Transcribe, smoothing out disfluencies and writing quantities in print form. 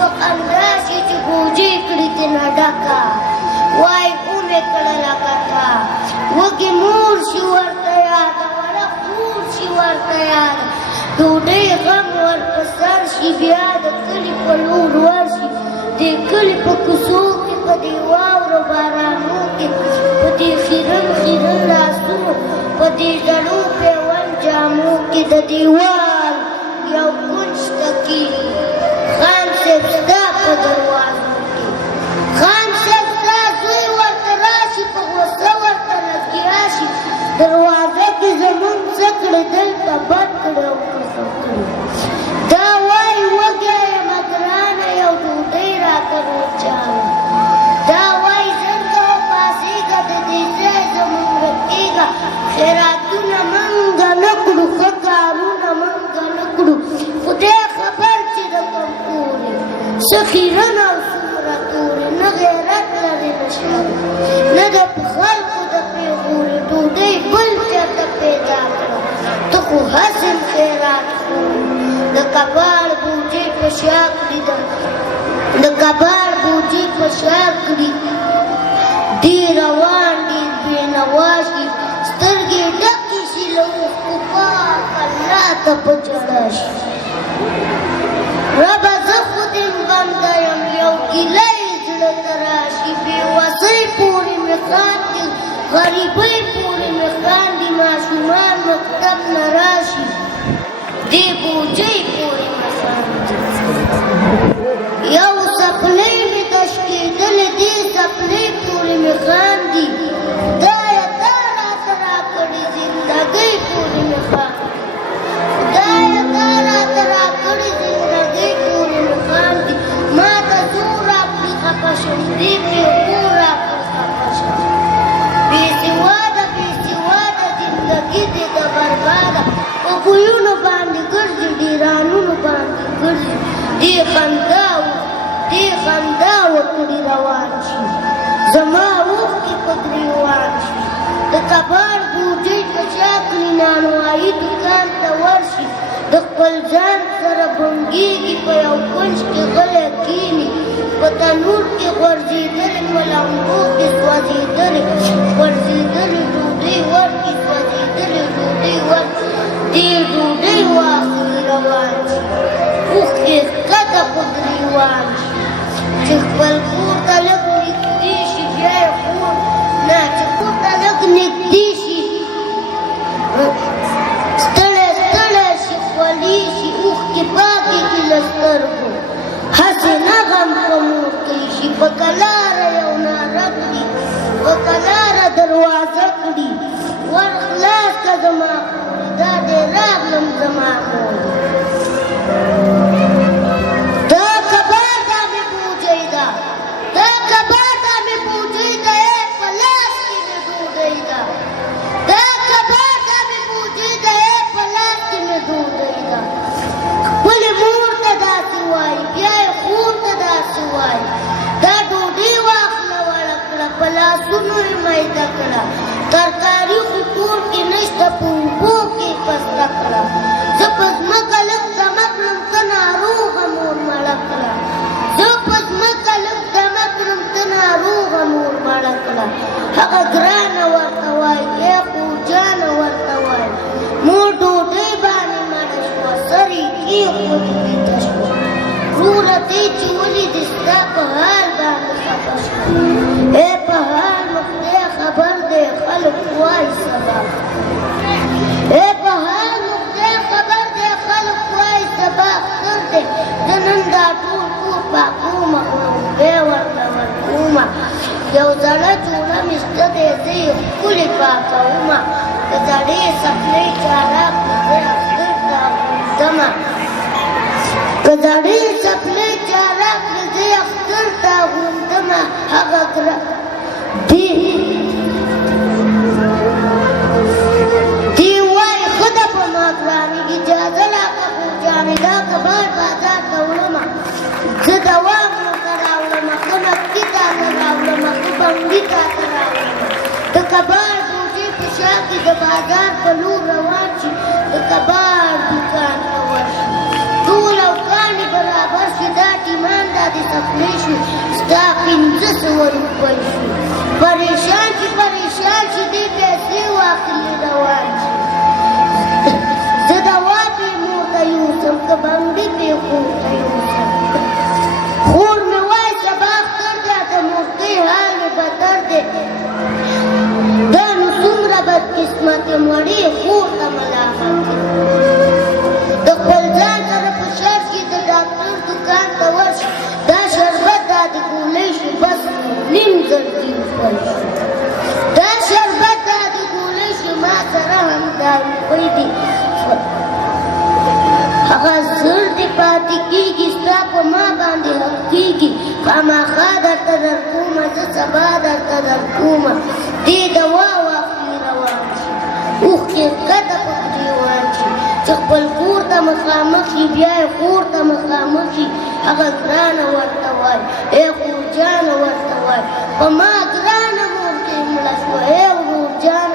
په خندا شي چې بوجۍ کړي تېنه ډکه وایي اومې کړله کته وږې مور شي ورته یاده وړه خور شي ورته یاده ډوډۍ غم ورپه سر شي بیا د کلي په لور ورشي دې کلي په کوڅو کې په دې واورو بارانو کې په دې خیرن خیرن لاسونو په دې زړو پیوند جامو کې د دیوال یو کونج ټکي خان صاحب ستا په دروازو کې خان صاحب ستا زوی ورته راشي په غوسه ورته لګیا شي دروازه کې زمونږ څه کړې دلته بد کړې او ښه کړې دا وایي وږی یم ګرانه یو ډوډۍ راکړه روچانه دا وایي څنګه وپاڅېږه د دې ځای زمونږ رکېږه خیراتونه منګه نه کړو ښه کارونه منګه نه کړو خدای خبر چې د کوم کورې څه خیرن او څومره تورې نه غیرت لرې نه شرم نه د خلکو د پېغورې ډوډۍ بل چاته پیدا کړه ته خو حسن خیرات خورې د کباړ بوجۍ په شا کړي د کباړ بوجۍ په شا کړي دی روان ډېر بېنوا شي سترګې ډکې شي له اوښکو پاک الله ته په ژړا شي ربه زه خو دې بنده یم یو ګیله یې زړه ته راشي بېوسۍ پورې مې خاندي غریبۍ پورې مې خاندي ماشومان مکتب نه راشي دې بوجۍ پورې مې خاندي یو څپلۍ مې تشکېدلې دې څپلۍ پورې مې خاندي خدایه تا راته راکړې زندګۍ پورې مې خاندي خدایه تا راته راکړې زندګۍ پورې مې خاندي ما ته زور راکړي خفه شم دې پېغور راکړي خفه شم بېسواده بېسواده زندګي دې د برباده په بویونو باندې ګرځي ډېرانونو باندې ګرځي دې خندا وکړي روان شي زما اوښکې په ګریوان شي د کباړ بوجۍ په شا کړي نانوایي دوکان ته ورشي د خپل ځان سره بنګېږي په یو کونج کې غلی کښېني په تنور کې غورځېدلې په لمبو کې سوځېدلې غورځېدلې ډوډۍ ورکړي سوځېدلې ډوډۍ ورکړي دې ډوډۍ واخلي روان شي اوښکې ښکته په ګریوان شي چې خپل کور ته لږ نږدې شي بیا یې کور نه چې کور ته لږ نږدې شي ستړی ستړی شي خولې شي اوښکې پاکې کړي له سترګو هسې نه غم په مور کوي شي په کلاره یو ناره کړي په کلاره دروازه کړي ور خلاص که زما خورې دا دې راغلم زما خورې لاسونو یې میده کړه ترکاري خو کور کې نشته په اوبو کې پسته کړه زه په ځمکه لږ دمه کړم ته ناروغه مور مړه کړه زه په ځمکه لږ دمه کړم ته ناروغه مور مړه کړه هغه ګرانه ورته وایي ای خوجانه ورته وایي مور ډوډۍ باندې مړه شوه سر یې کېښود ویده شوه وروره دی چې ولیدې ستا په حال باندې خفه شوه ای په حال مو خدای خبر دی خلک وایي سبا ای په حال مو خدای خبر دی خلک وایي سبا اختر دی زه نن دا ټول کور پاکومه خړوبې ورته ورکومه یو زړه جوړه مې شته دی زه یې ښکلې پاکومه د زړې څپلۍ چالاک زه اختر ته غورځمه که زړې څپلۍ چالاک زه اختر ته غورځمه هغه دی وایي ښه ده په ما ګرانېږي اجازه راکړه خوجانې دا کباړ بازار ته وړمه زه دوام ورته راوړمه ښه مکې تاته راوړمه ښه بنګي تاته راوړمه د کباړ بوجۍ په شا کې د بازار په لور روان شي د کباړ دوکان ته ورشي ټول اوکاڼې برابر شي دا ټیمان د ورکړل شي. پریشان چې دې پیسې واخلي روان شي. زه دوا پې مور ته یوسم که بنګړي پې خور ته یوسم. خور مې وایي سبا اختر دی د مفتۍ حال مې بدتر دی. دا نو څومره بدقسمت یم وړې خور ته ملامت یم. د خپل ځان سره په شر کې د ډاکټر دکان ته ورشي. دا شربت دا د ګولۍ شو بس نیم زرګي وخوړل شو. دا شربت دا د ګولۍ شو ما سره همدا روپۍ دي. هغه زر دې پاتې کېږي ستا په ما باندې حق کېږي. خامخا درته درکومه زه سبا درته درکومه. دې دوا واخلي روان شي. اوښکې ښکته په ګرېوان شي چې خپل کور ته مخامخ شي. بیا یې خور ته مخامخ شي. هغه ګرانه ورته وایي ای خور جانه ورته وایي په ما ګرانه مور دې مړه شوه ای ورور جانه